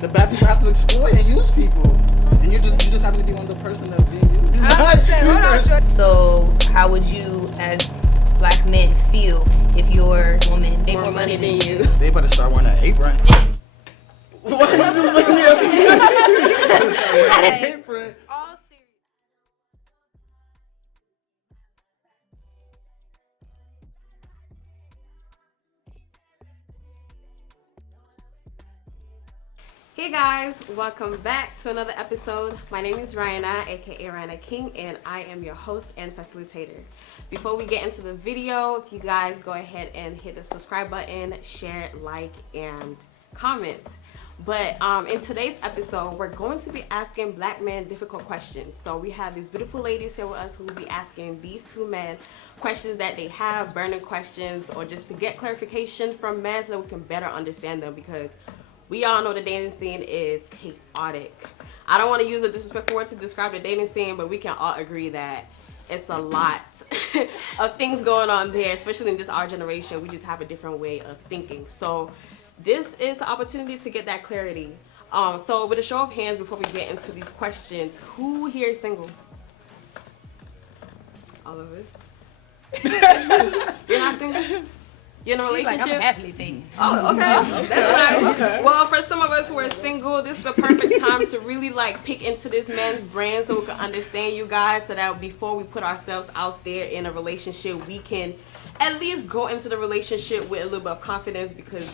The bad people have to exploit and use people, and you just happen to be one of the person that's being used. So how would you, as black men, feel if your woman made more money than you? They better start wearing an apron. What? You just looking me up? An apron. All serious. Hey guys, welcome back to another episode. My name is Rynakingg, aka Rynakingg, and I am your host and facilitator. Before we get into the video, if you guys go ahead and hit the subscribe button, share, like, and comment. But in today's episode, we're going to be asking black men difficult questions. So we have these beautiful ladies here with us who will be asking these two men questions that they have, burning questions, or just to get clarification from men so that we can better understand them, because we all know the dating scene is chaotic. I don't want to use a disrespectful word to describe the dating scene, but we can all agree that it's a lot of things going on there, especially in this our generation. We just have a different way of thinking. So this is an opportunity to get that clarity. So with a show of hands, before we get into these questions, who here is single? All of us. You're not single? You're in a relationship? Like, I'm happily taken. Oh, okay. That's nice. Okay. Well, for some of us who are single, this is the perfect time to really like pick into this man's brain so we can understand you guys, so that before we put ourselves out there in a relationship, we can at least go into the relationship with a little bit of confidence, because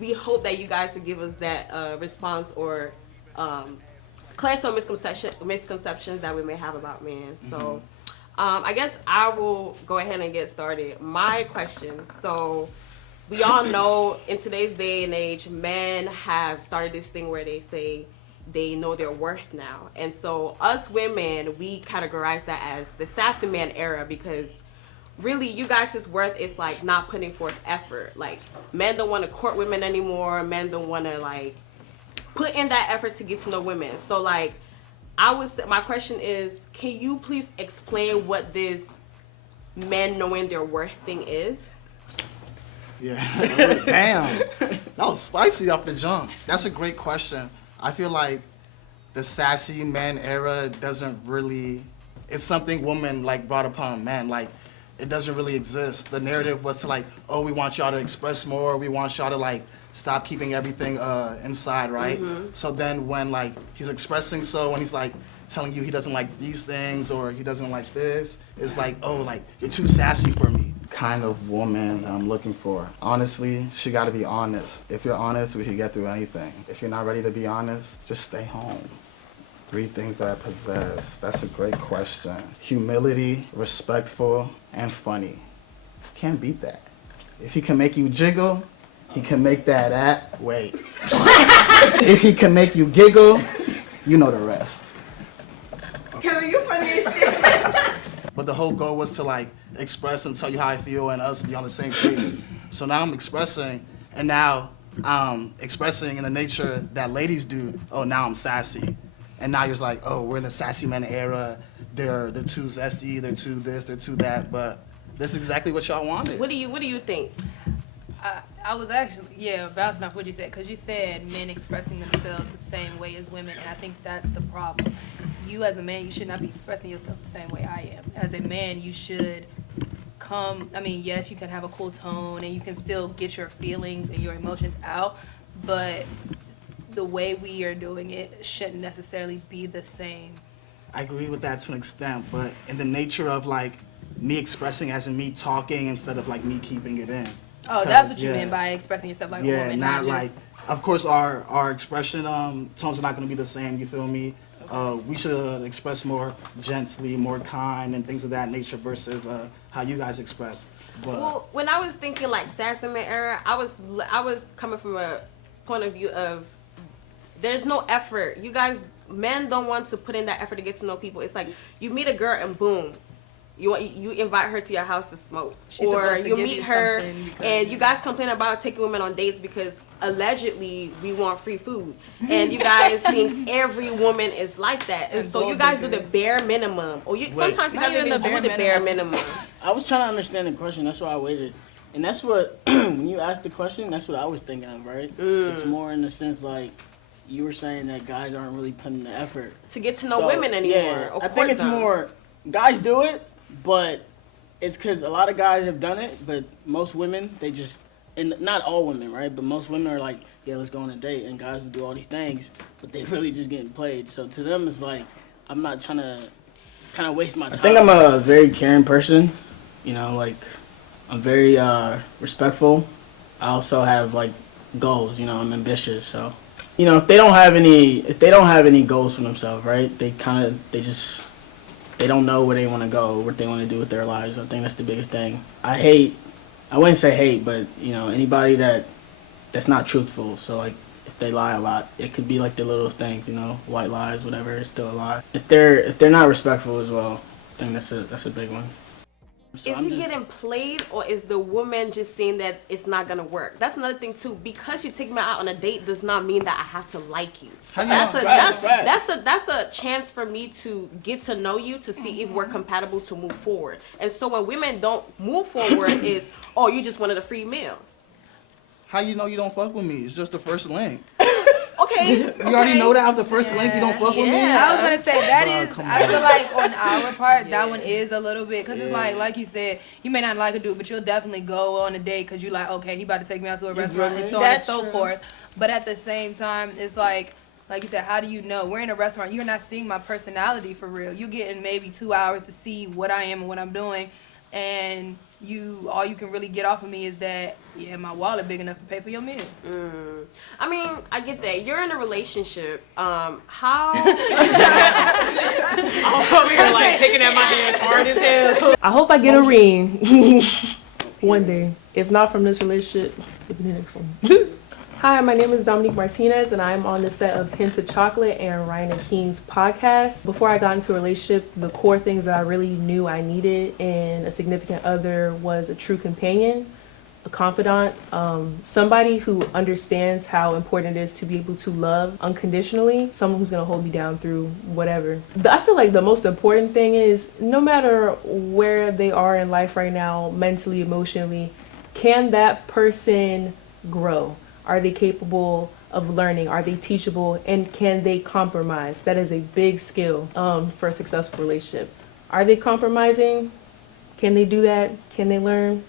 we hope that you guys will give us that response or clear some misconceptions that we may have about men. So I guess I will go ahead and get started. My question. So we all know in today's day and age, men have started this thing where they say they know their worth now. And so us women, we categorize that as the sassy man era, because really you guys' worth is like not putting forth effort. Like, men don't want to court women anymore. Men don't want to like put in that effort to get to know women. So like, my question is, can you please explain what this men knowing their worth thing is? Yeah. Damn. That was spicy off the jump. That's a great question. I feel like the sassy man era doesn't really, it's something women like brought upon men. Like, it doesn't really exist. The narrative was to like, oh, we want y'all to express more. We want y'all to like stop keeping everything inside, right? So then when like he's expressing, so when he's like telling you he doesn't like these things or he doesn't like this, it's like, oh, like you're too sassy for me. Kind of woman I'm looking for. Honestly, she got to be honest. If you're honest, we can get through anything. If you're not ready to be honest, just stay home. 3 things that I possess. That's a great question. Humility, respectful, and funny. Can't beat that. If he can make you jiggle, he can make that wait. If he can make you giggle, you know the rest. Kevin, you funny as shit. But the whole goal was to like express and tell you how I feel and us be on the same page. So now I'm expressing, and now expressing in the nature that ladies do. Oh, now I'm sassy. And now you're like, oh, we're in the sassy man era. They're too zesty, they're too this, they're too that, but this is exactly what y'all wanted. What do you think? I was actually, bouncing off what you said, because you said men expressing themselves the same way as women, and I think that's the problem. You as a man, you should not be expressing yourself the same way I am. As a man, you should yes, you can have a cool tone, and you can still get your feelings and your emotions out, but the way we are doing it shouldn't necessarily be the same. I agree with that to an extent, but in the nature of like me expressing as in me talking instead of like me keeping it in. Oh, that's what you mean by expressing yourself like a woman, not not like, just... of course our expression tones are not going to be the same, you feel me? Okay. We should express more gently, more kind, and things of that nature versus how you guys express. But, well, when I was thinking like sassy man era, I was coming from a point of view of there's no effort. You guys, men don't want to put in that effort to get to know people. It's like you meet a girl and boom, you invite her to your house to smoke. She's or you meet her and you guys yeah. complain about taking women on dates because allegedly we want free food. And you guys think every woman is like that. And so you guys do the bare minimum. Or sometimes you guys even do the bare minimum. I was trying to understand the question, that's why I waited. And that's what, when you asked the question, that's what I was thinking of, right? It's more in the sense like, you were saying that guys aren't really putting the effort To get to know So, women anymore. Yeah, or I think court it's them. more guys do it, but it's because a lot of guys have done it, but most women they just and not all women, right? But most women are like, yeah, let's go on a date, and guys will do all these things, but they really just getting played. So to them, it's like I'm not trying to kind of waste my time. I think I'm a very caring person. You know, like I'm very respectful. I also have like goals. You know, I'm ambitious, so. You know, if they don't have any goals for themselves, right? They don't know where they want to go, what they want to do with their lives. I think that's the biggest thing. I wouldn't say hate, but you know, anybody that's not truthful. So like, if they lie a lot, it could be like the littlest things, you know, white lies, whatever. It's still a lie. If they're not respectful as well, I think that's a big one. So Is he getting played, or is the woman just saying that it's not gonna work? That's another thing too. Because you take me out on a date does not mean that I have to like you. That's a chance for me to get to know you, to see if we're compatible to move forward. And so when women don't move forward, is you just wanted a free meal. How you know you don't fuck with me? It's just the first link. Okay. You already know that after the first link you don't fuck with me? I was gonna say that is. come I on. feel like on our part, that one is a little bit because it's like you said, you may not like a dude, but you'll definitely go on a date because you like, okay, he about to take me out to a restaurant and so on and so forth. But at the same time, it's like you said, how do you know? We're in a restaurant. You're not seeing my personality for real. You're getting maybe 2 hours to see what I am and what I'm doing, and all you can really get off of me is that my wallet big enough to pay for your meal. I mean, I get that. You're in a relationship. How? I'm over here like picking at my hand hard as hell. I hope I get a ring one day. If not from this relationship, it'll be the next one. Hi, my name is Dominique Martinez, and I'm on the set of HintaChat and Rynakiнг's podcast. Before I got into a relationship, the core things that I really knew I needed in a significant other was a true companion, a confidant, somebody who understands how important it is to be able to love unconditionally, someone who's going to hold me down through whatever. I feel like the most important thing is no matter where they are in life right now, mentally, emotionally, can that person grow? Are they capable of learning? Are they teachable? And can they compromise? That is a big skill for a successful relationship. Are they compromising? Can they do that? Can they learn?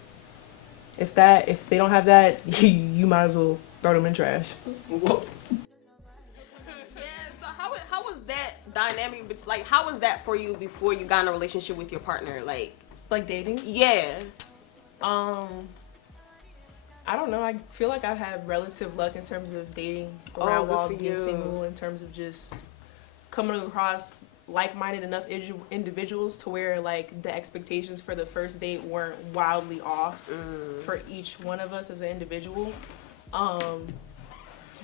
If they don't have that, you might as well throw them in trash. Yeah, so how was that dynamic? Like, how was that for you before you got in a relationship with your partner? Like dating? Yeah. I don't know. I feel like I've had relative luck in terms of dating around while being single, in terms of just coming across like-minded enough individuals to where like the expectations for the first date weren't wildly off for each one of us as an individual.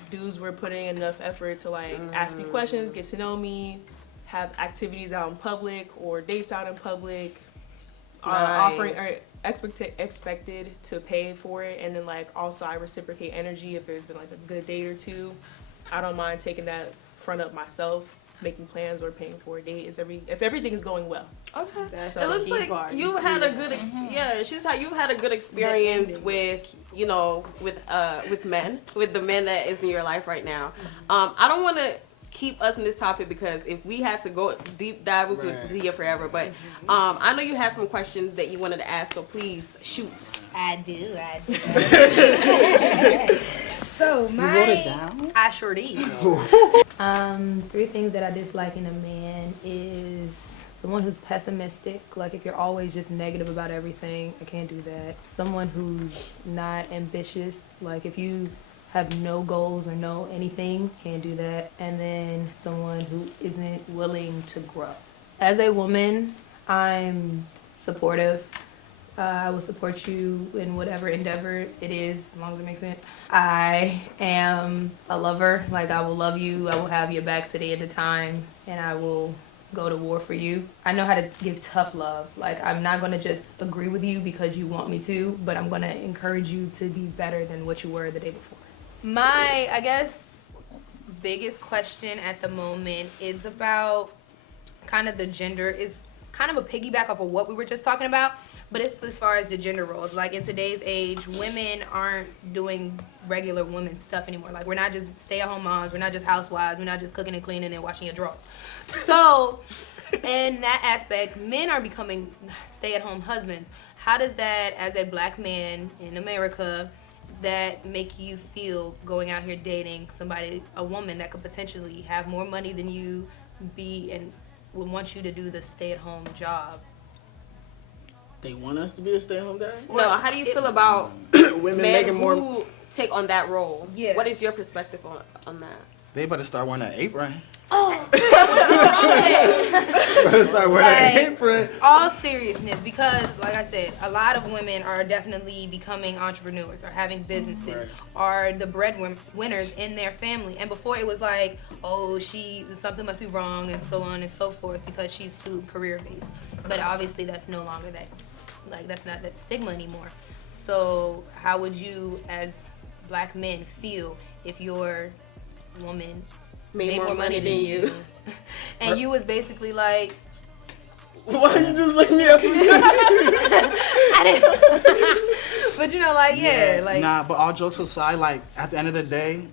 Dudes were putting enough effort to like ask me questions, get to know me, have activities out in public or dates out in public, offering or expected to pay for it, and then like also I reciprocate energy if there's been like a good date or two. I don't mind taking that front up myself, making plans or paying for a date if everything is going well. Okay. That's It looks like you had a good you had a good experience with with men, with the men that is in your life right now. I don't want to keep us in this topic because if we had to go deep dive, we could be here forever. But I know you had some questions that you wanted to ask, so please shoot. I do. So I sure did. 3 things that I dislike in a man is someone who's pessimistic. Like if you're always just negative about everything, I can't do that. Someone who's not ambitious. Like if you have no goals or no anything, can't do that. And then someone who isn't willing to grow. As a woman, I'm supportive. I will support you in whatever endeavor it is, as long as it makes sense. I am a lover. Like I will love you. I will have your back to the end of time, and I will go to war for you. I know how to give tough love. Like I'm not gonna just agree with you because you want me to, but I'm gonna encourage you to be better than what you were the day before. My, I guess, biggest question at the moment is about kind of the gender. Is kind of a piggyback off of what we were just talking about. But it's as far as the gender roles. Like in today's age, women aren't doing regular women stuff anymore. Like we're not just stay-at-home moms. We're not just housewives. We're not just cooking and cleaning and washing your drawers. So in that aspect, men are becoming stay-at-home husbands. How does that, as a black man in America, that make you feel going out here dating somebody, a woman that could potentially have more money than you, be and would want you to do the stay-at-home job? They want us to be a stay-at-home dad? No, how do you feel about Women men making who more. take on that role? Yeah. What is your perspective on that? They better start wearing an apron. Oh, Better start wearing an Like- apron. all seriousness, because like I said, a lot of women are definitely becoming entrepreneurs or having businesses, Right. are the breadwinners in their family. And before it was like, oh, something must be wrong and so on and so forth because she's too career based. But obviously that's no longer that, like that's not that stigma anymore. So how would you as black men feel if your woman Made more money than you. and you was basically like, Why you just look me up? but you know, like, yeah, like, Nah, but all jokes aside, like at the end of the day,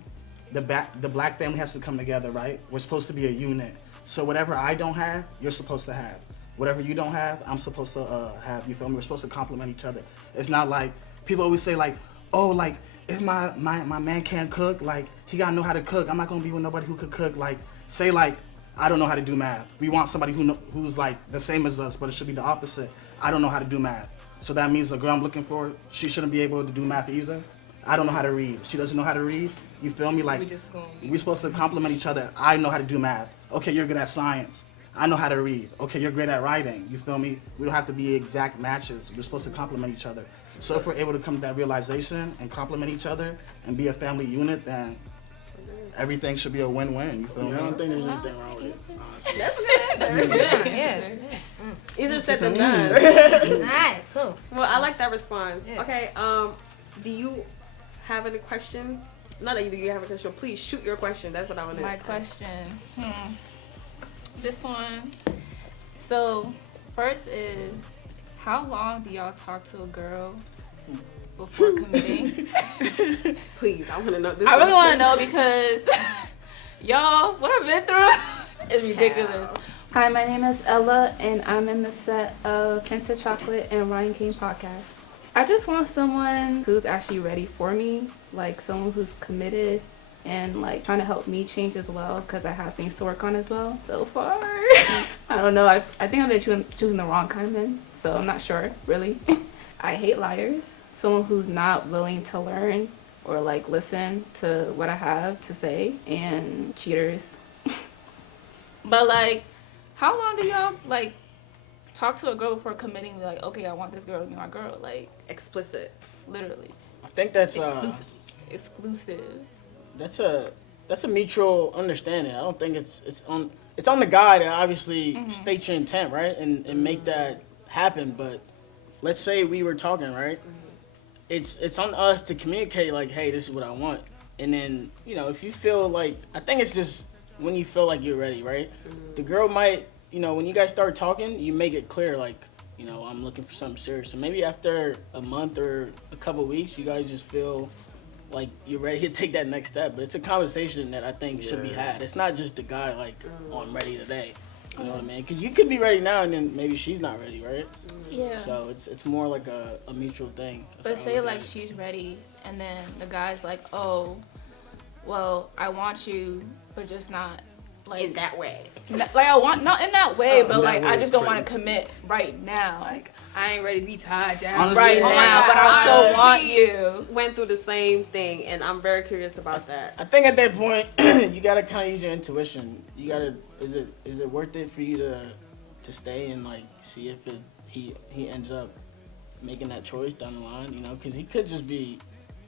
the black family has to come together, right? We're supposed to be a unit. So whatever I don't have, you're supposed to have. Whatever you don't have, I'm supposed to have. You feel me? We're supposed to complement each other. It's not like people always say like, oh, like if my man can't cook, like he gotta know how to cook. I'm not gonna be with nobody who could cook. Like say like I don't know how to do math. We want somebody who's like the same as us, but it should be the opposite. I don't know how to do math. So that means the girl I'm looking for, she shouldn't be able to do math either. I don't know how to read. She doesn't know how to read. You feel me? Like we're supposed to complement each other. I know how to do math. Okay, you're good at science. I know how to read. Okay, you're great at writing. You feel me? We don't have to be exact matches. We're supposed to complement each other. So if we're able to come to that realization and complement each other and be a family unit, then everything should be a win-win. You feel I me? don't think there's anything wrong with it, honestly. That's good. yeah. Easier said than done. Alright, cool. Well, I like that response. Yeah. Okay, do you have any questions? Not that you have a question. Please shoot your question. That's what I want to know. My question. This one. So, first is, how long do y'all talk to a girl before committing? Please, I want to know. This I really want to know because y'all, what I've been through is ridiculous. Hi, my name is Ella, and I'm in the set of HintaChat and Rynakingg podcast. I just want someone who's actually ready for me, like someone who's committed and like trying to help me change as well, because I have things to work on as well. So far, I don't know. I think I've been choosing the wrong kind of men, so I'm not sure really. I hate liars. Someone who's not willing to learn or like listen to what I have to say, and cheaters. But like, how long do y'all like talk to a girl before committing? Like, okay, I want this girl to be my girl. Like, explicit. literally, I think that's exclusive. that's a mutual understanding. I don't think it's on the guy to obviously state your intent, right, and make that happen. But let's say we were talking, right? It's on us to communicate like, hey, this is what I want, and then if you feel like, I think it's just when you feel like you're ready, right? The girl might, when you guys start talking, you make it clear like, I'm looking for something serious. So maybe after a month or a couple weeks, you guys just feel like you're ready to take that next step. But it's a conversation that I think should be had. It's not just the guy like, oh, I'm ready today. You know what I mean? Because you could be ready now and then maybe she's not ready, right? Yeah. So it's more like a mutual thing. That's But how I say look like at it. she's ready, and then the guy's like, oh, well, I want you, but just not like In that way. like I want, not in that way, but in that like way I is just don't want to crazy. commit right now. Like, I ain't ready to be tied down Honestly, right Oh my now, God, but I still I want really you. Went through the same thing, and I'm very curious about that. I think at that point, you gotta kind of use your intuition. You gotta, is it worth it for you to stay and like see if he ends up making that choice down the line, because he could just be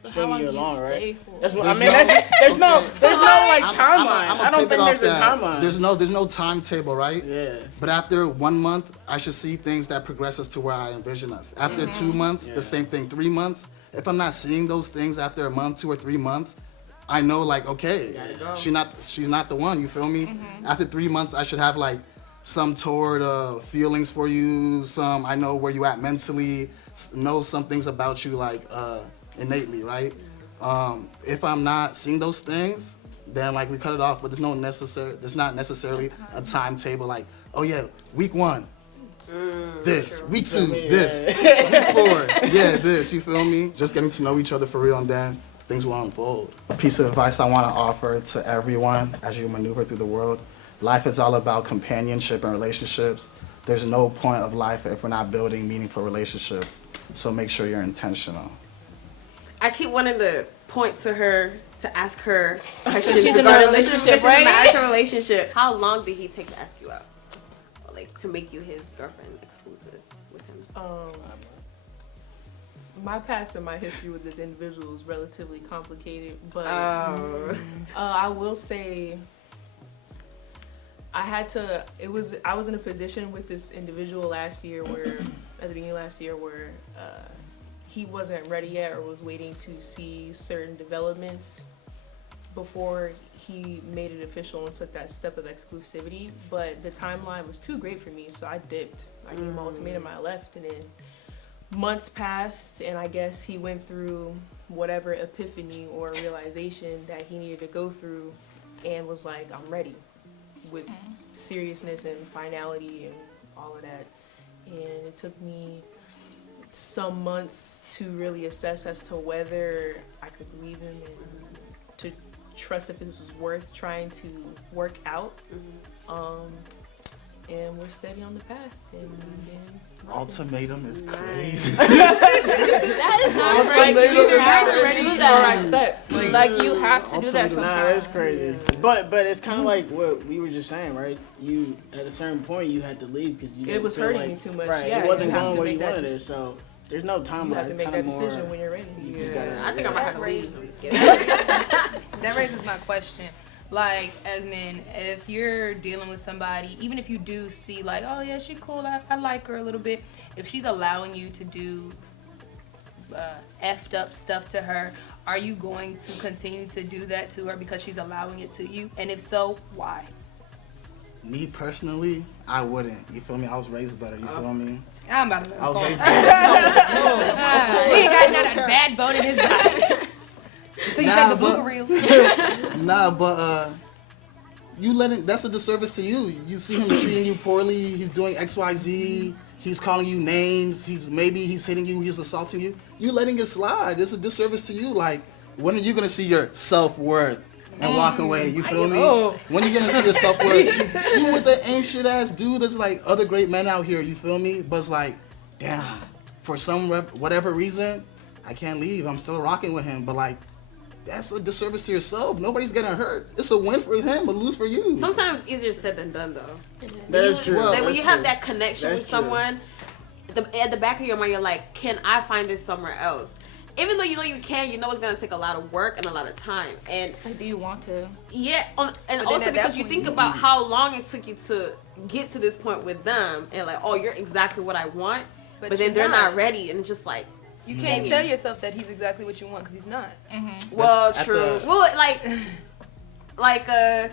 But how stringing long you do you along, stay right? for? That's what There's I mean. no- There's no like I'm timeline. a I don't pivot think off there's a that. timeline. There's no timetable, right? Yeah. But after 1 month, I should see things that progress us to where I envision us. After 2 months, Yeah. the same thing. 3 months, if I'm not seeing those things after a month, 2 or 3 months, I know like, okay, Gotta go. she's not the one. You feel me? After 3 months, I should have like some toward feelings for you, some I know where you at mentally, know some things about you like innately, right? If I'm not seeing those things, then like we cut it off. But there's not necessarily a timetable like, oh yeah, week 1, this, week 2, this, week 4, yeah, this. You feel me? Just getting to know each other for real, and then things will unfold. A piece of advice I want to offer to everyone as you maneuver through the world: life is all about companionship and relationships. There's no point of life if we're not building meaningful relationships. So make sure you're intentional. I keep wanting to point to her to ask her questions. She's in a relationship, right? In an actual relationship. How long did he take to ask you out? Or like to make you his girlfriend exclusive with him? My past and my history with this individual is relatively complicated, but I will say I was in a position with this individual last year where, at the beginning of last year, where he wasn't ready yet or was waiting to see certain developments before he made it official and took that step of exclusivity. But the timeline was too great for me, so I dipped. I gave him an ultimatum, I left, and then months passed, and I guess he went through whatever epiphany or realization that he needed to go through and was like, I'm ready, with seriousness and finality and all of that. And it took me some months to really assess as to whether I could believe him and to trust if it was worth trying to work out. And we're steady on the path. And we've been Ultimatum is crazy. That is not right. Ultimatum You is have to crazy. do the that. right step. Like you have to do that Nah, sometimes. that's crazy. But it's kind of like what we were just saying, right? You at a certain point you had to leave because you It was feel hurting like, me too much. Right, Yeah, it wasn't you have going to where make you that wanted it. So there's no timeline. you have to make that decision more, when you're ready. You just gotta, I think I might have to leave. That raises my question. Like, as men, if you're dealing with somebody, even if you do see like, oh yeah, she's cool, I like her a little bit, if she's allowing you to do effed up stuff to her, are you going to continue to do that to her because she's allowing it to you? And if so, why? Me personally, I wouldn't. You feel me? I was raised better. You feel me? I'm about to say, I was raised he ain't got not a bad bone in his body. So you check the blooper reel. Nah, but that's a disservice to you. You see him treating you poorly, he's doing XYZ, he's calling you names, he's hitting you, he's assaulting you. You letting it slide. It's a disservice to you. Like, when are you gonna see your self-worth and walk away? You feel me? When are you gonna see your self-worth? You with the ain't shit ass dude, there's like other great men out here, you feel me? But it's like, damn, for whatever reason, I can't leave. I'm still rocking with him, but like, that's a disservice to yourself. Nobody's getting hurt. It's a win for him, a lose for you. Sometimes it's easier said than done, though. That is true. Like when That's you have true. that connection That's with true. someone, at the back of your mind, you're like, can I find this somewhere else? Even though you know you can, you know it's gonna take a lot of work and a lot of time. And Like, do you want to? yeah, and then also at that because you point, think about how long it took you to get to this point with them, and like, oh, you're exactly what I want, but then you're they're not ready, and it's just like, You can't tell yourself that he's exactly what you want because he's not. well, At true. the- Well, like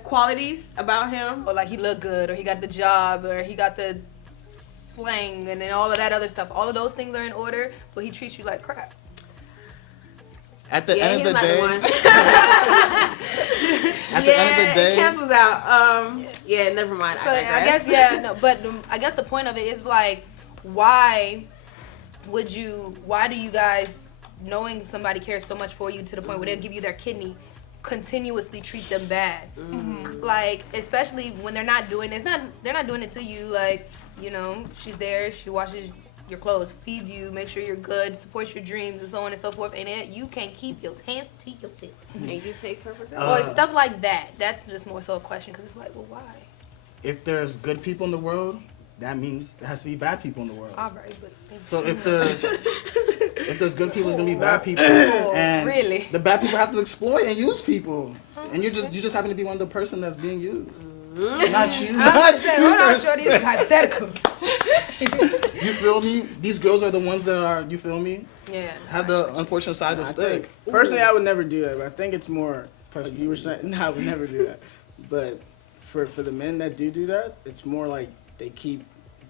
qualities about him. Or like he looked good, or he got the job, or he got the slang, and then all of that other stuff. All of those things are in order, but he treats you like crap. At the Yeah, end he's of the not the day, one. at the end of the day, it cancels out. Yeah, never mind. So I guess but I guess the point of it is like, why do you guys, knowing somebody cares so much for you to the point where they'll give you their kidney, continuously treat them bad? Like, especially when they're not doing it. They're not doing it to you. Like, you know, she's there, she washes your clothes, feeds you, make sure you're good, supports your dreams, and so on and so forth. And you can't keep your hands to yourself. And you take her for granted. Or stuff like that. That's just more so a question because it's like, well, why? if there's good people in the world, that means there has to be bad people in the world. All right, but So if there's good people, there's gonna be bad people, and really? the bad people have to exploit and use people, and you just happen to be one of the person that's being used, not you. I'm Not not saying, hold on, you. shorty, it's hypothetical. You feel me? These girls are the ones that are, you feel me? Yeah. Have the unfortunate side of the stick. Personally, I would never do that. But I think it's more. You were saying, no, I would never do that. But for the men that do that, it's more like they keep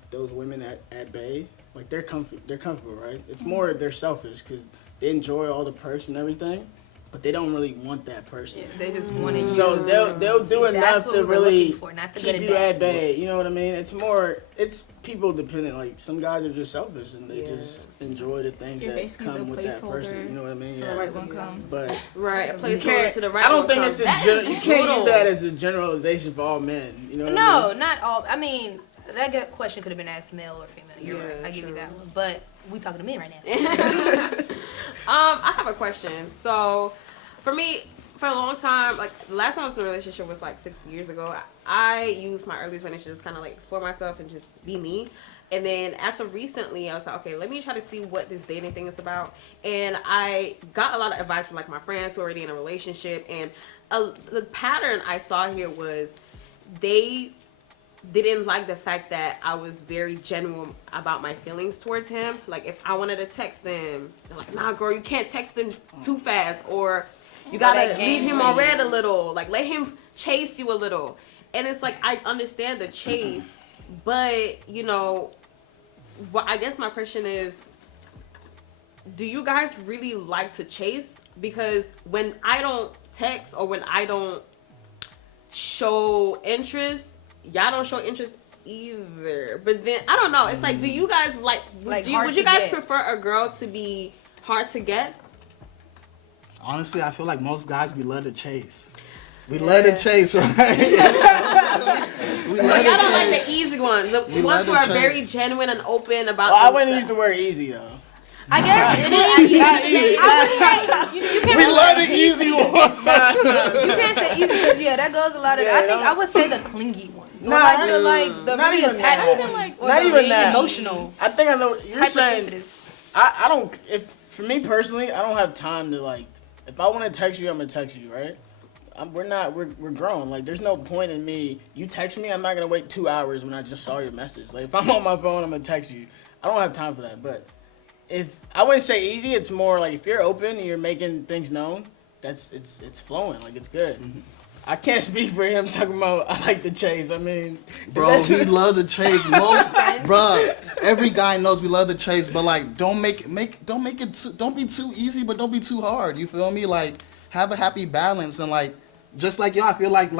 those women at bay. Like they're comfortable, right? It's more they're selfish because they enjoy all the perks and everything, but they don't really want that person. Yeah, they just want to use. So they'll do enough to really keep you at bay. bay. You know what I mean? It's people dependent. Like some guys are just selfish and they just enjoy the things You're that basically come the with that person. placeholder You know what I mean? till the right one comes. But Right, a you placeholder can't. to the right I don't one think comes. it's you can't use that as a generalization for all men. You know what I No, mean? not all. I mean, that question could have been asked male or female. You're right. I give you that one. But we talking to men right now. I have a question. So, for me, for a long time, like the last time I was in a relationship was like 6 years ago. I used my earliest relationship to kind of like explore myself and just be me. And then as of recently, I was like, okay, let me try to see what this dating thing is about. And I got a lot of advice from like my friends who are already in a relationship. And the pattern I saw here was they didn't like the fact that I was very genuine about my feelings towards him. Like if I wanted to text them, they're like, nah, girl, you can't text them too fast, or you gotta leave him on red a little. Like let him chase you a little. And it's like I understand the chase, but you know, what I guess my question is, do you guys really like to chase? Because when I don't text or when I don't show interest, y'all don't show interest either. But then I don't know. It's like, do you guys would you guys prefer a girl to be hard to get? Honestly, I feel like most guys we love to chase. We love to chase, right? So y'all don't like the easy ones, the ones who are very genuine and open about. Well, I wouldn't use the word easy though. I guess it is. I would say you can't. We love the easy one. You can't say easy because that goes a lot of. I think I would say the clingy ones. Or Nah, the not really even attached that. ones. Or Not the even really that. emotional. I think I know what you're saying. Hypersensitive. I don't. If for me personally, I don't have time to like. If I want to text you, I'm gonna text you, right? We're grown. Like, there's no point in me. You text me, I'm not gonna wait 2 hours when I just saw your message. Like, if I'm on my phone, I'm gonna text you. I don't have time for that. But if I wouldn't say easy, it's more like if you're open and you're making things known, it's flowing. Like it's good. Mm-hmm. I can't speak for him talking about I like the chase. I mean, bro, he love the chase. Every guy knows we love the chase, but like don't be too easy, but don't be too hard. You feel me? Like have a happy balance and like just like y'all, I feel like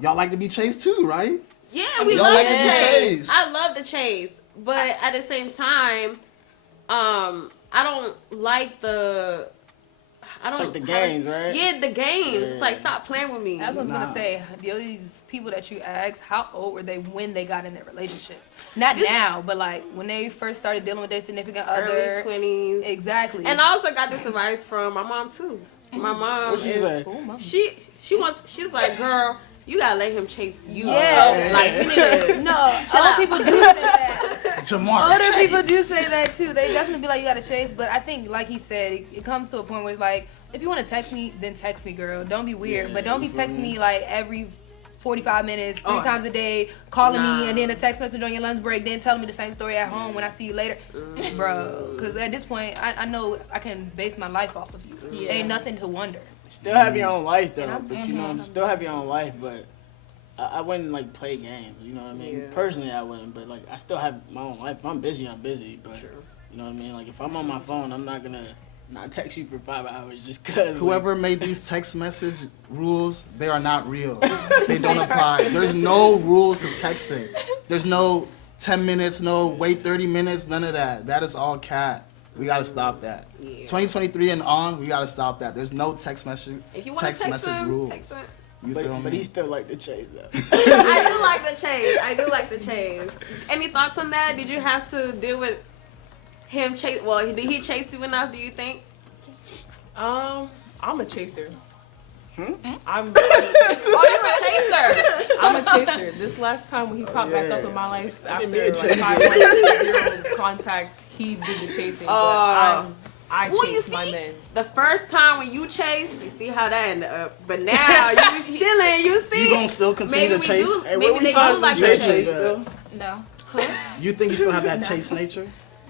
y'all like to be chased too, right? Yeah, we y'all love like the to be chase. chased. I love the chase, but at the same time, I don't like the. It's like the games, right? Yeah, the games. Yeah. Like, stop playing with me. That's what I was gonna say. These people that you ask, how old were they when they got in their relationships? Not now, but like when they first started dealing with their significant other. Early 20s. Exactly. And I also got this advice from my mom too. My mom. What she say? She's like, girl, you gotta let him chase you. Yeah. Like, we need to. No, other people do say that. Jamar, Other people do say that too. They definitely be like, you gotta chase. But I think, like he said, it comes to a point where it's like, if you want to text me, then text me, girl. Don't be weird. But don't be texting me like every 45 minutes, three times a day, calling me, and then a text message on your lunch break, then telling me the same story at home when I see you later. Bro, because at this point, I know I can base my life off of you. Yeah. Ain't nothing to wonder. Still have your own life though, but you know, still have your own life, but I wouldn't like play games, you know what I mean? Yeah. Personally, I wouldn't, but like I still have my own life. If I'm busy, I'm busy, but you know what I mean? Like if I'm on my phone, I'm not gonna not text you for 5 hours just cause. Whoever made these text message rules, they are not real. They don't apply. There's no rules to texting. There's no 10 minutes, no wait 30 minutes, none of that. That is all cat. We gotta stop that. Yeah. 2023 and on, we gotta stop that. There's no text message rules. You feel me? But he still like the chase though. I do like the chase. Any thoughts on that? Did you have to deal with him chase? Well, did he chase you enough? Do you think? I'm a chaser. I'm a chaser. I'm a chaser. This last time when he popped back up in my life after like 5 months, 0 contacts, he did the chasing. But I chase my men. The first time when you chase, you see how that ended up. But now you chilling, you see. You gonna still continue to chase? Maybe they do like to chase still. No. You think you still have that chase nature?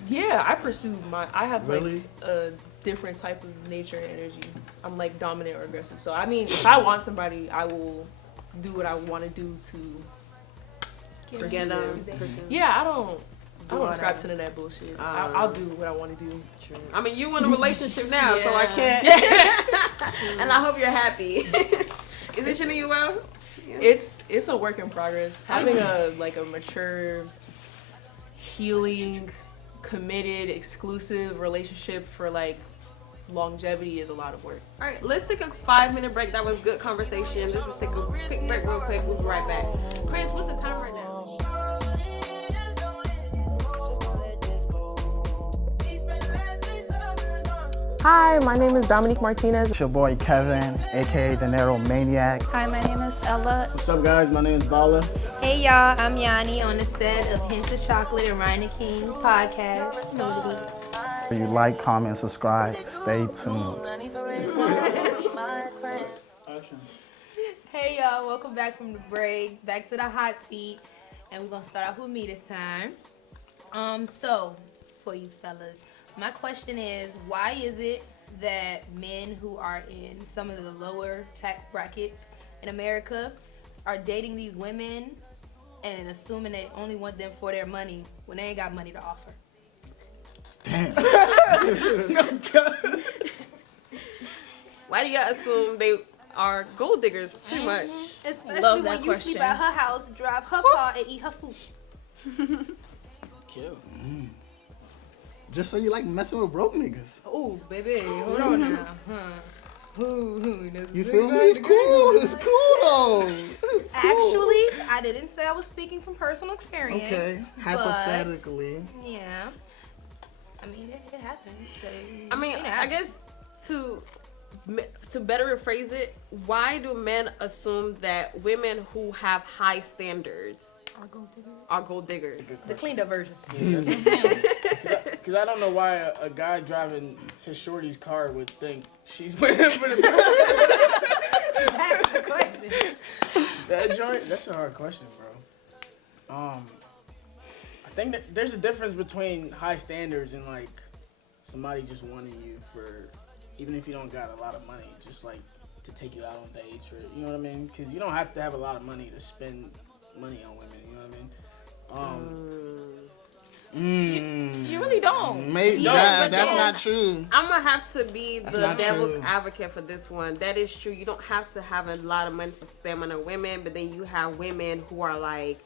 Yeah, I pursue I have really? like a different type of nature and energy. I'm like dominant or aggressive. So I mean, if I want somebody, I will do what I want to do to Get them. Yeah, I don't subscribe to none of that bullshit. I'll do what I want to do. I mean, you in a relationship now, so I can't. And I hope you're happy. Is it treating you well? Yeah. It's a work in progress. Having a mature, healing, committed, exclusive relationship for like longevity is a lot of work. All right, let's take a 5-minute break. That was good conversation. Let's just take a quick break real quick. We'll be right back. Chris, what's the time right now? Hi, my name is Dominique Martinez. It's your boy Kevin, aka De Niro Maniac. Hi, my name is Ella. What's up, guys? My name is Bala. Hey y'all, I'm Yanni on the set of HintaChat and Rynaking's podcast. If you like, comment, subscribe, stay tuned. Hey y'all, welcome back from the break, back to the hot seat, and we're gonna start off with me this time. So for you fellas, my question is, why is it that men who are in some of the lower tax brackets in America are dating these women and assuming they only want them for their money when they ain't got money to offer? Damn. Why do y'all assume they are gold diggers? Pretty much. Especially Love when that you question. sleep at her house, drive her car, and eat her food. Kill. Just so you like messing with broke niggas. Oh, baby, hold on now. You feel me? It's cool. It's cool though. It's cool. Actually, I didn't say I was speaking from personal experience. Okay, hypothetically. But, yeah. I mean, it happens. I mean, I guess to better rephrase it, why do men assume that women who have high standards are gold diggers? The cleaned up version. Because I don't know why a guy driving his shorty's car would think she's waiting for the That's the question. that joint. That's a hard question, bro. I think that there's a difference between high standards and like somebody just wanting you for, even if you don't got a lot of money, just like to take you out on dates or, you know what I mean? Because you don't have to have a lot of money to spend money on women, you know what I mean? You really don't. Maybe Yeah, that's but not true. I'm gonna have to be the not devil's true. advocate for this one. That is true. You don't have to have a lot of money to spend on women, but then you have women who are like,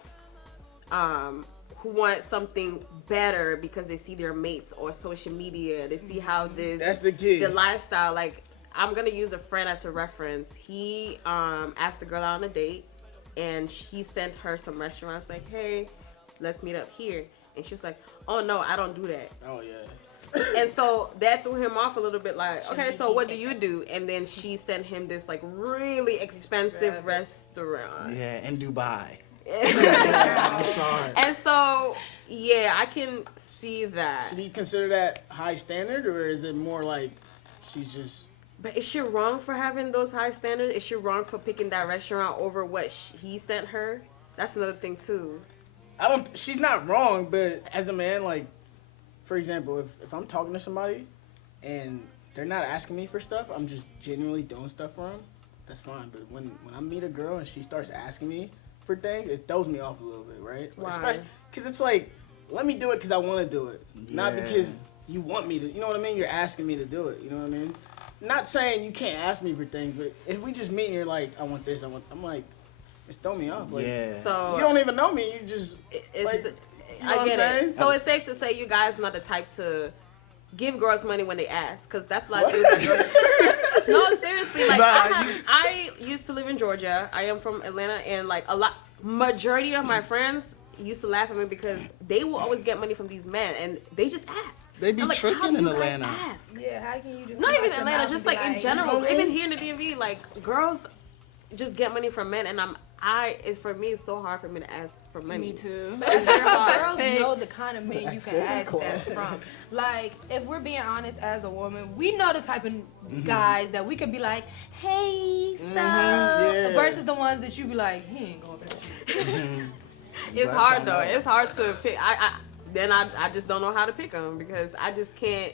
who want something better because they see their mates or social media. They see how That's the key. the lifestyle. Like, I'm gonna use a friend as a reference. He asked the girl out on a date, and he sent her some restaurants. Like, hey, let's meet up here. And she was like, oh no, I don't do that. Oh yeah. And so that threw him off a little bit, like, okay, so what do you do? And then she sent him this like really expensive restaurant. Yeah, in Dubai. And I'm sorry. so, yeah, I can see that. Should he consider that high standard, or is it more like she's just? But is she wrong for having those high standards? Is she wrong for picking that restaurant over what he sent her? That's another thing too. She's not wrong, but as a man, like, for example, if I'm talking to somebody and they're not asking me for stuff, I'm just genuinely doing stuff for them, that's fine. But when I meet a girl and she starts asking me for things, it throws me off a little bit, right? Why? Especially because it's like, let me do it because I want to do it, not Yeah. because you want me to. You know what I mean? You're asking me to do it. You know what I mean? Not saying you can't ask me for things, but if we just meet and you're like, I want this, I'm like, it's throw me off. Like, Yeah. So you don't even know me. You just it's, like, know I what get I'm saying? it. So it's safe to say you guys are not the type to give girls money when they ask, because that's a lot of What? things that girls. No, seriously, like Nah, I used to live in Georgia. I am from Atlanta, and like majority of my friends used to laugh at me because they will always get money from these men, and they just ask. They be I'm like, tricking how do in you guys Atlanta. ask? Yeah, how can you just Not come even out your Atlanta, mouth just and like be in general. you know, Even here in the DMV, like girls just get money from men, and it's for me, it's so hard for me to ask for money. Me too. But It's very hard. girls know the kind of men you can Santa ask that Claus. from. Like, if we're being honest as a woman, we know the type of guys that we could be like, hey, so, yeah. versus the ones that you be like, he ain't going for that shit. It's But hard I though. know. It's hard to pick. I just don't know how to pick them because I just can't.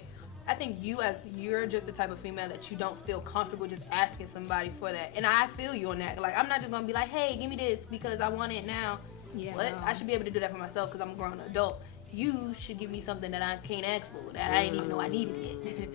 I think you're just the type of female that you don't feel comfortable just asking somebody for that. And I feel you on that. Like, I'm not just gonna be like, hey, give me this because I want it now. Yeah, what? I should be able to do that for myself because I'm a grown adult. You should give me something that I can't ask for, that I didn't even know I needed yet.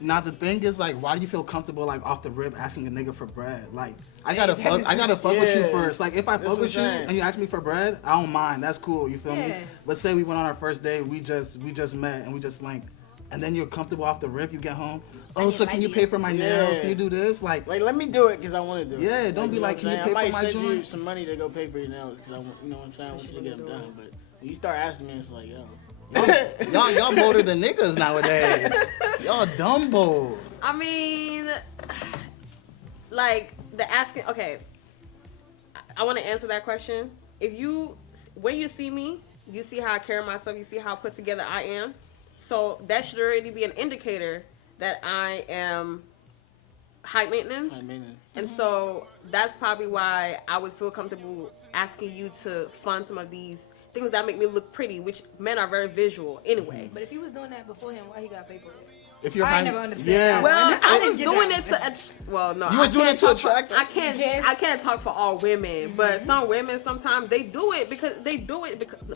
Now the thing is, like, why do you feel comfortable, like, off the rip asking a nigga for bread? Like, I gotta fuck with you first. Like, if I fuck with you and you ask me for bread, I don't mind. That's cool. You feel me? But say we went on our first date, we just met and we just linked, and then you're comfortable off the rip. You get home. Oh, so can you pay for my nails? Can you do this? Like let me do it because I want to do it. Yeah, don't be like, can you pay for my joint? I might send you some money to go pay for your nails because you know what I'm saying. I want you to get them done. But when you start asking me, it's like, yo. y'all bolder than niggas nowadays. Y'all Dumbo. I mean, like the asking. Okay, I want to answer that question. When you see me, you see how I carry myself. You see how put together I am. So that should already be an indicator that I am high maintenance. And so that's probably why I would feel comfortable asking you to fund some of these things that make me look pretty, which men are very visual anyway. But if he was doing that before him, why he got paid for it? If you're I never understand that. Well, I was doing it to you was doing it to attract. I can't talk for all women, but some women sometimes they do it because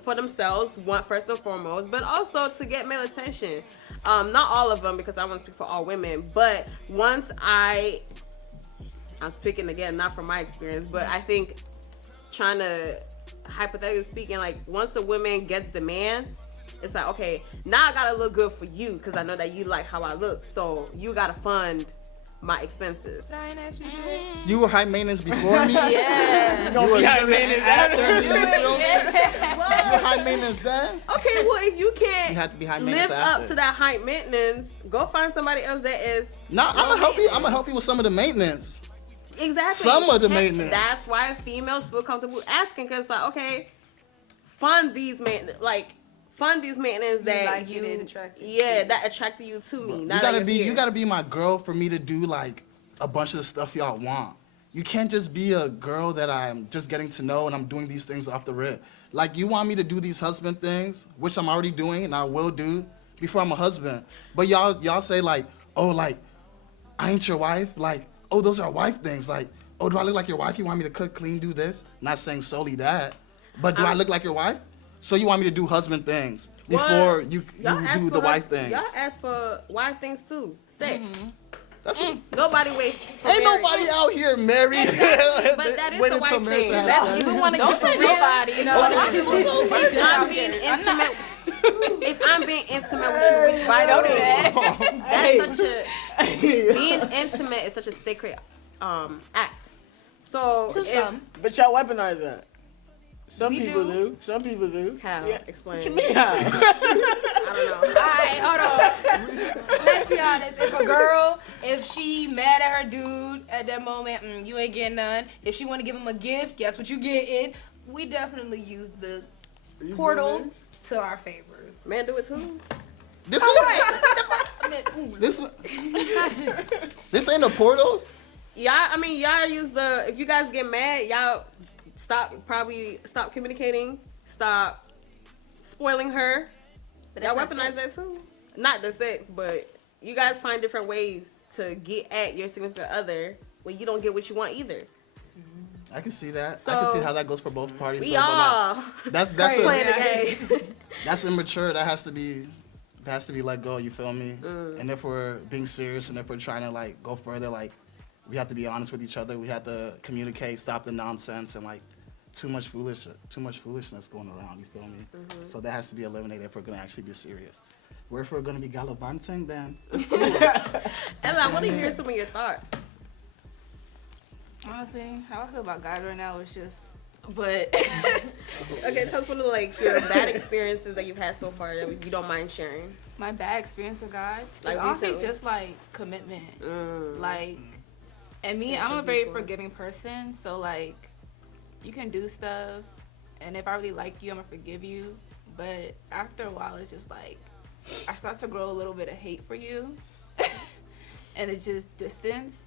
for themselves, first and foremost, but also to get male attention. Not all of them, because I want to speak for all women, but once I'm speaking again, not from my experience, but I think trying to hypothetically speaking, like once a woman gets the man, it's like, okay, now I gotta look good for you because I know that you like how I look, so you gotta fund my expenses. I ain't asked you You were high maintenance before me? Yeah. You were high maintenance after me, you feel me? You were high maintenance then? Okay, well, if you can't you have to be high maintenance live after. up to that high maintenance, go find somebody else that is. No, I'm gonna help you with some of the maintenance. Exactly. Some of the maintenance. That's why females feel comfortable asking, because like, okay, fund these maintenance that like you it attracted that attracted you to me. You gotta be my girl for me to do like a bunch of the stuff y'all want. You can't just be a girl that I'm just getting to know and I'm doing these things off the rip. Like, you want me to do these husband things, which I'm already doing and I will do before I'm a husband. But y'all say like, oh, like, I ain't your wife. Like, oh, those are wife things. Like, oh, do I look like your wife? You want me to cook, clean, do this? Not saying solely that, but do I look like your wife? So you want me to do husband things before you do the wife things? Y'all ask for wife things too. Sex. That's nobody waits. Ain't nobody out here married. But that is the wife thing. If you want to get for nobody, you know. A lot of people go if I'm being intimate with you, which by the way, that's such a being intimate is such a sacred act. So, but y'all weaponize that. Some We people do. do. Some people do. How? Yeah. Explain. What you mean how? I Alright, hold on. Let's be honest. If she mad at her dude at that moment, you ain't getting none. If she want to give him a gift, guess what you getting? We definitely use the portal to our favors. Man, do it too. This ain't a portal. Y'all use if you guys get mad, y'all stop communicating, stop spoiling her. Y'all weaponize that too. Not the sex, but you guys find different ways to get at your significant other when you don't get what you want either. I can see that. So, I can see how that goes for both parties. We all that's playing the game. That's immature. That has to be let go. You feel me? And if we're being serious and if we're trying to like go further, like we have to be honest with each other. We have to communicate, stop the nonsense, and like too much foolishness going around. You feel me? So that has to be eliminated if we're gonna actually be serious. Where if we're gonna be gallivanting, then it's cool. Ella, I want to hear some of your thoughts. Honestly, how I feel about guys right now is just, but. Okay, tell us one of your bad experiences that you've had so far that you don't mind sharing. My bad experience with guys, Like honestly, recently? just like commitment. Like, and me, I'm a very forgiving person, so like, you can do stuff, and if I really like you, I'm gonna forgive you. But after a while, it's just like, I start to grow a little bit of hate for you. And it's just distance.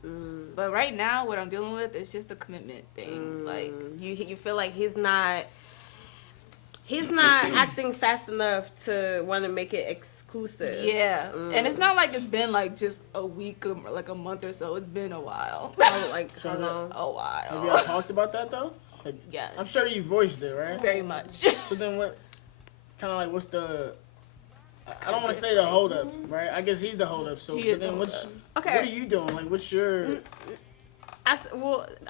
But right now, what I'm dealing with is just a commitment thing. Like, you feel like he's not acting fast enough to want to make it exclusive. yeah. And it's not like it's been like just a week or like a month or so. It's been a while. Like how long? A while. Have y'all talked about that though? Yes. I'm sure you voiced it, right? Very much. So then what, kind of like, what's the, I don't want to say the hold up, right? I guess he's the hold up. So He is but then the what's, hold what are you doing? Like, what's your... I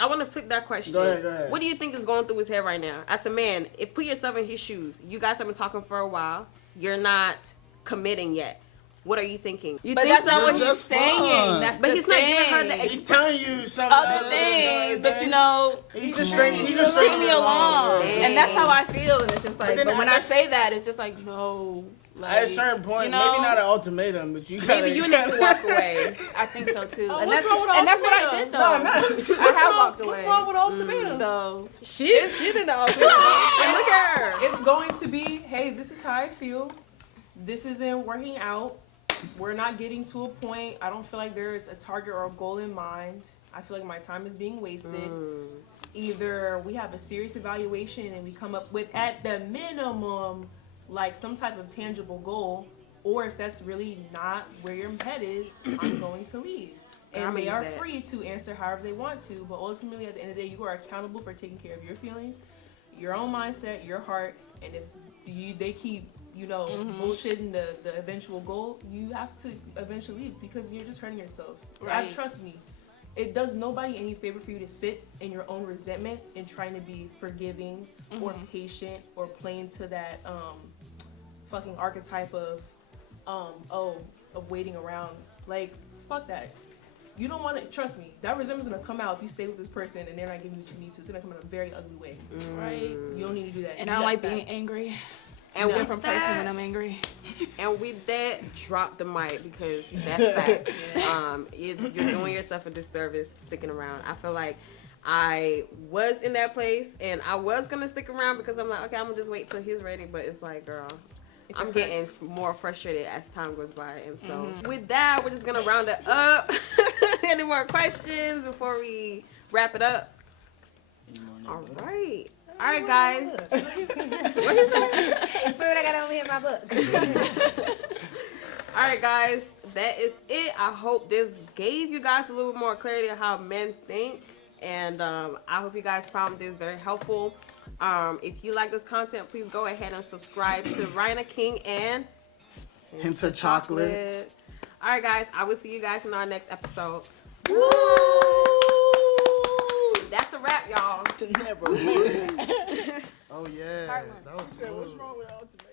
want to flip that question. Go ahead. What do you think is going through his head right now? As a man, put yourself in his shoes. You guys have been talking for a while. You're not committing yet. What are you thinking? You But think that's not what You're he's just saying. fun. That's But the he's not thing. giving her the He's telling you some other things, but you know, he's just stringing he's just stringing me along, Dang. and that's how I feel. And it's just like, then but when I I guess- say that, it's just like, no. Like, At a certain point, you know, maybe not an ultimatum, but you gotta... Maybe you need to walk away. I think so too. Oh, and what's that's wrong with and that's what I ultimatum? did though. No, no. I have walked away. What's wrong with ultimatum? So She did the ultimate. And look at her. It's going to be, hey, this is how I feel. This isn't working out. We're not getting to a point. I don't feel like there's a target or a goal in mind. I feel like my time is being wasted. Either we have a serious evaluation and we come up with, at the minimum, like some type of tangible goal, or if that's really not where your head is, I'm going to leave. And they are free to answer however they want to, but ultimately at the end of the day, you are accountable for taking care of your feelings, your own mindset, your heart, and if they keep, bullshitting the eventual goal, you have to eventually leave because you're just hurting yourself. Right. Trust me, it does nobody any favor for you to sit in your own resentment and trying to be forgiving or patient or playing to that fucking archetype of waiting around. Like, fuck that. You don't want to, trust me, that resentment's gonna come out if you stay with this person and they're not giving you what you need to. It's gonna come in a very ugly way. right. You don't need to do that. And You I don't like got being that. angry. And I'm a with different person when I'm angry. And with that, drop the mic because that's fact. You're doing yourself a disservice sticking around. I feel like I was in that place and I was gonna stick around because I'm like, okay, I'm gonna just wait till he's ready. But it's like, girl, I'm getting more frustrated as time goes by. And so with that, we're just gonna round it up. Any more questions before we wrap it up? All right. All right, guys. What you say? I got over here in my book. All right, guys. That is it. I hope this gave you guys a little more clarity on how men think. And I hope you guys found this very helpful. If you like this content, please go ahead and subscribe to Rynakingg and HintaChat. All right, guys. I will see you guys in our next episode. Woo! That's a wrap, y'all. Never. Oh yeah, that was What's smooth. wrong with ultimatum?